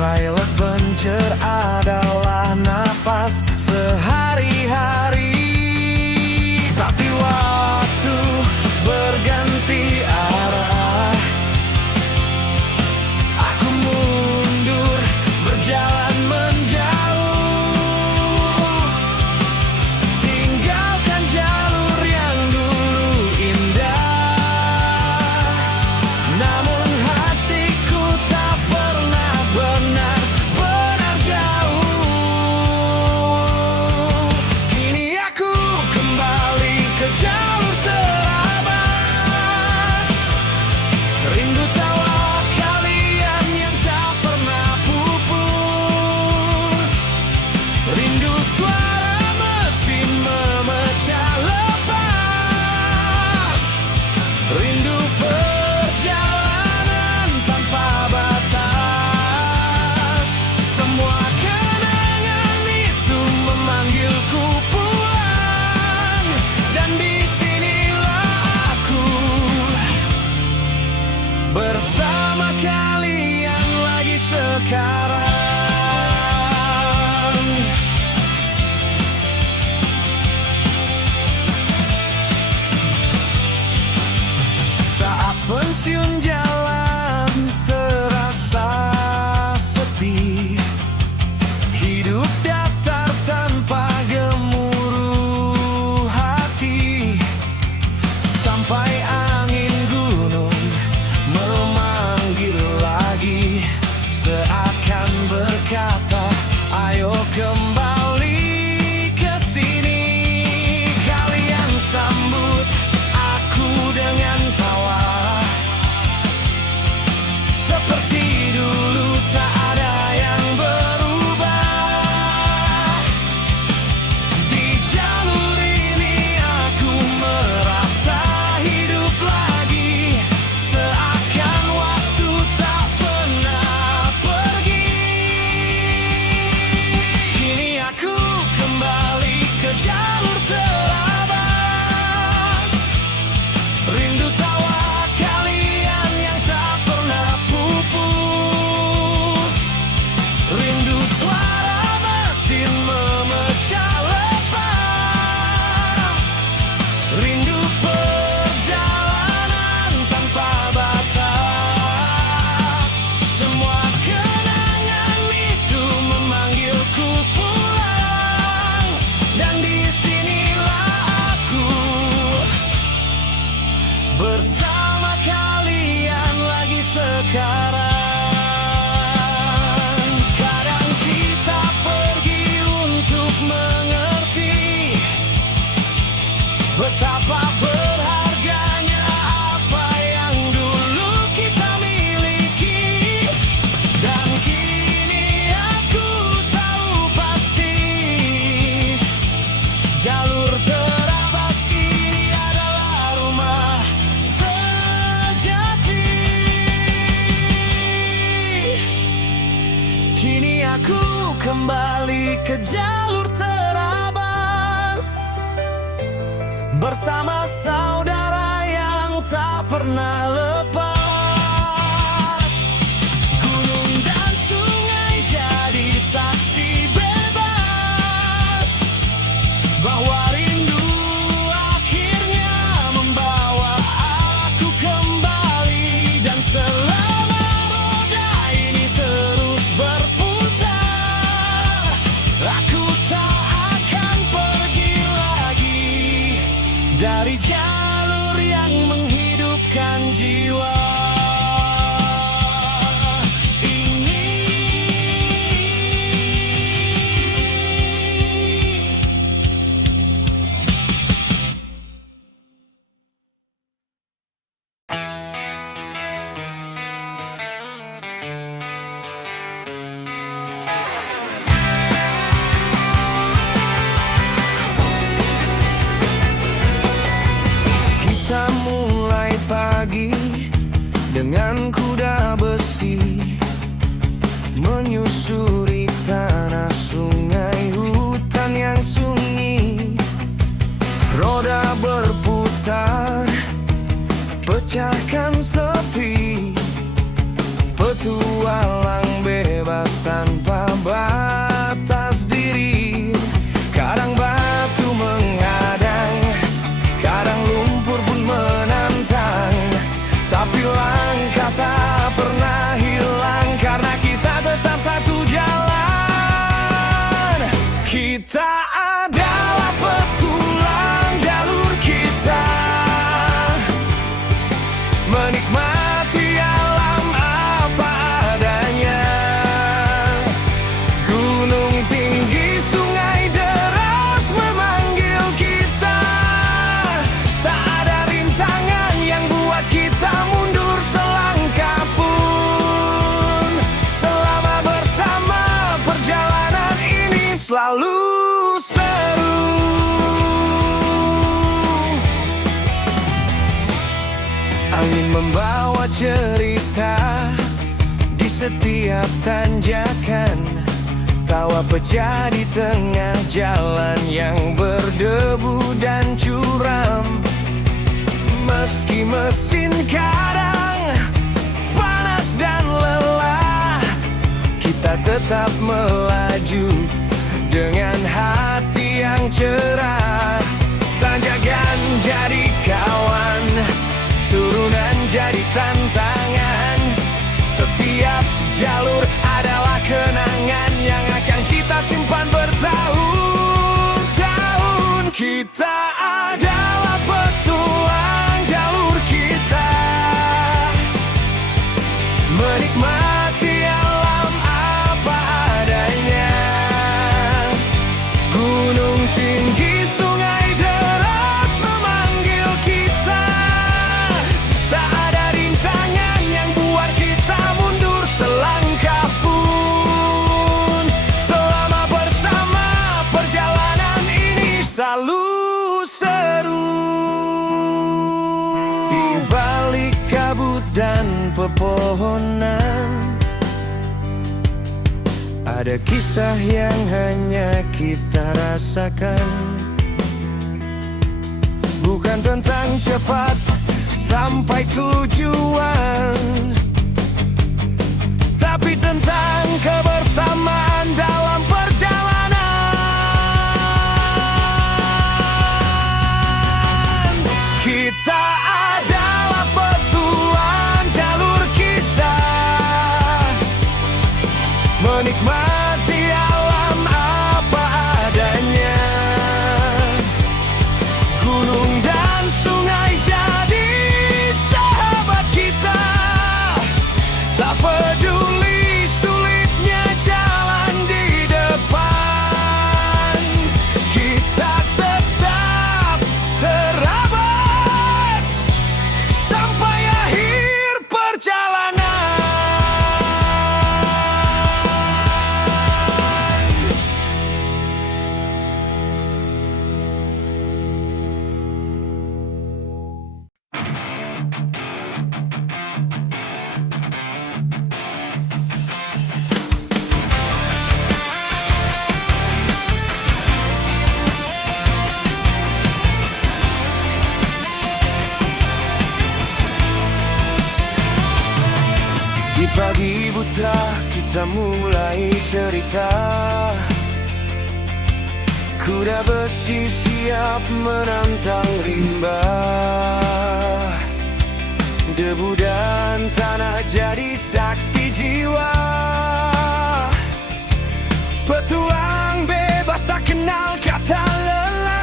Trail adventure adalah nafas sehari-hari. Tapi waktu berganti arah, aku mundur berjalan menjauh, tinggalkan jalur yang dulu indah. Namun hatiku tak pernah benar-benar jauh. Kini aku kembali ke jalur terabas, rindu tawa kalian yang tak pernah pupus, rindu suara mesin memecah lepas, rindu perjalanan tanpa batas. Semua kenangan itu memanggilku pulang, dan disinilah aku bersama kalian lagi sekarang. Saat pensiun jalan terasa sepi, hidup datar tanpa gemuruh hati, sampai angin gunung memanggil lagi, seakan berkata, ayo kembali ke sini. Kalian sambut aku dengan tawa, seperti dulu tak ada yang berubah. Di jalur ini aku merasa hidup lagi, seakan waktu tak pernah pergi. Kini aku kembali ke jalur terabas, rindu tawa kalian yang tak pernah pupus, rindu suara mesin memecah lepas, rindu perjalanan tanpa batas. Semua kenangan itu memanggilku pulang, dan disinilah aku bersama kalian lagi sekarang. Kadang kita pergi untuk mengerti betapa berharganya apa yang dulu kita miliki. Dan kini aku tahu pasti, jalur terabas ini adalah rumah sejati. Kini aku kembali ke jalur terabas, bersama saudara yang tak pernah lepas. Gunung dan sungai jadi saksi bebas, bahwa rindu akhirnya membawa aku kembali. Dan selama roda ini terus berputar, aku tak akan pergi lagi dari jalur yang menghidupkan jiwa ini. Kita mulai pagi dengan kuda besi, menyusuri tanah, sungai, hutan yang sunyi. Roda berputar, pecahkan sepi, petualang bebas cerita di setiap tanjakan, tawa pecah di tengah jalan yang berdebu dan curam. Meski mesin kadang panas dan lelah, kita tetap melaju dengan hati yang cerah. Tanjakan jadi kawan, turunan jadi tantangan. Setiap jalur adalah kenangan yang akan kita simpan bertahun-tahun. Kita adalah petualang jalur kita, menikmati alam apa adanya. Gunung tinggi, sungai deras memanggil kita. Tak ada rintangan yang buat kita mundur selangkah pun. Selama bersama, perjalanan ini selalu seru. Di balik kabut dan pepohonan, ada kisah yang hanya kita rasakan. Bukan tentang cepat sampai tujuan, tapi tentang kebersamaan dalam perjalanan. Kita adalah petualang jalur kita, menikmati alam apa adanya. Gunung dan sungai jadi sahabat kita. Tak peduli sulitnya jalan di depan, kita tetap terabas sampai akhir perjalanan. Di pagi buta kita mulai cerita. Kuda besi siap menantang rimba. Debu dan tanah jadi saksi jiwa. Petualang bebas tak kenal kata lelah.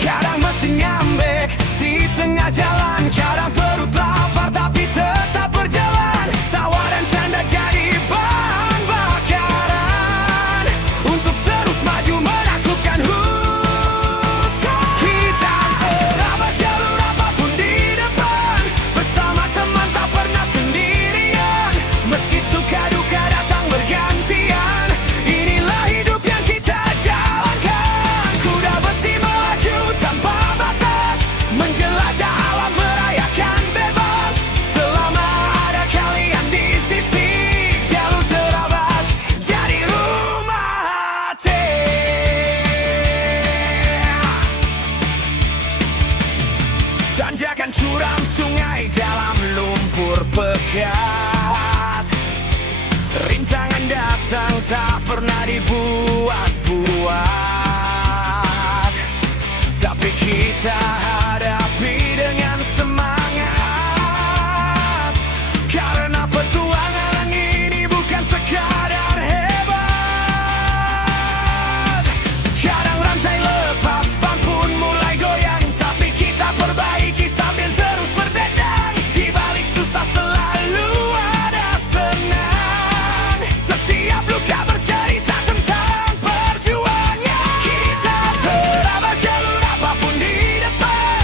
Kadang mesin ngambek di tengah jalan, kadang perut lapar tapi tetap berjalan. Tawa dan canda jadi bahan bakaran untuk terus maju menaklukkan hutan. Kita terabas jalur apapun di depan, bersama teman tak pernah sendirian. Meski suka duka datang bergantian, inilah hidup yang kita jalankan. Kuda besi melaju tanpa batas, menjelajah alam merayakan bebas. Selama ada kalian di sisi, jalur terabas jadi rumah hati. Tanjakan curam sungai dalam lumpur pekat. Rintangan datang tak pernah dibuat-buat, tapi kita hadapi dengan semangat. Karena petualang ini bukan sekadar hebat. Kadang rantai lepas, ban pun mulai goyang, tapi kita perbaiki sambil terus berdendang. Di balik susah selalu ada senang. Setiap luka bercerita tentang perjuangan. Kita terabas jalur apapun di depan,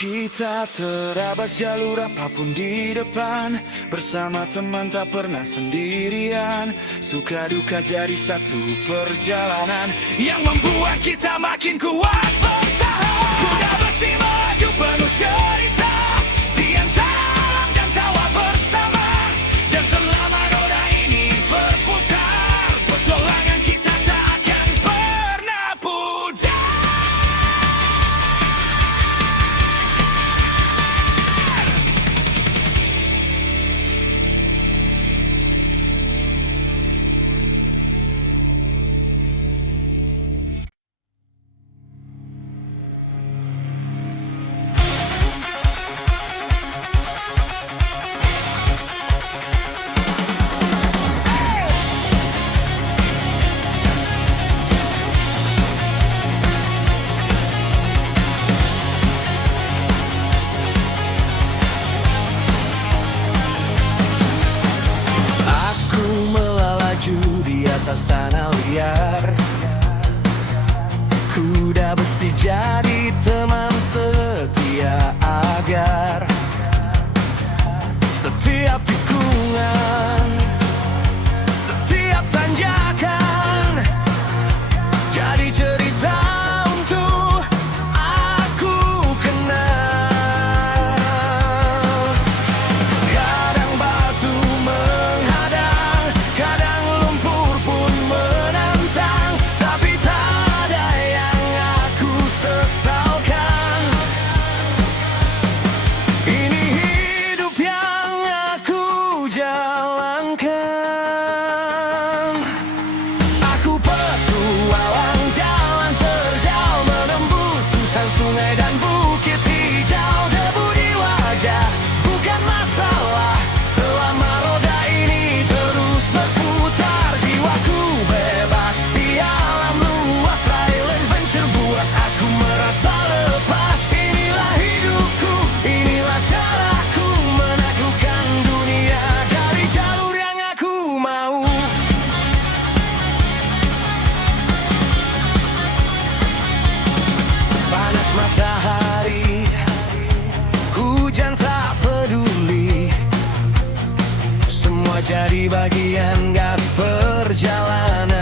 Kita terabas jalur apapun di depan, bersama teman tak pernah sendirian. Suka duka jadi satu perjalanan yang membuat kita makin kuat bertahan. Kuda besi maju penuh cerita di antara alam dan tawa bersama. Dan selama roda ini berputar, petualangan kita tak akan pernah pudar. Di atas tanah liar, kuda besi jadi teman setia agar setiap tikungan, setiap tanjakan jadi cerita untuk aku kenal. Kadang batu menghadang, kadang lumpur pun menantang, tapi tak ada yang aku sesalkan. Ini hidup yang aku jalankan. Aku petualang jalan terjal, menembus hutan, sungai dan bukit hijau. Debu di wajah bukan masalah selama roda ini terus berputar. Jiwaku bebas di alam luas, trail adventure buat aku merasa lepas. Inilah hidupku, inilah caraku menaklukkan dunia dari jalur yang aku mau. Panas matahari, hujan tak peduli, semua jadi bagian dari perjalanan.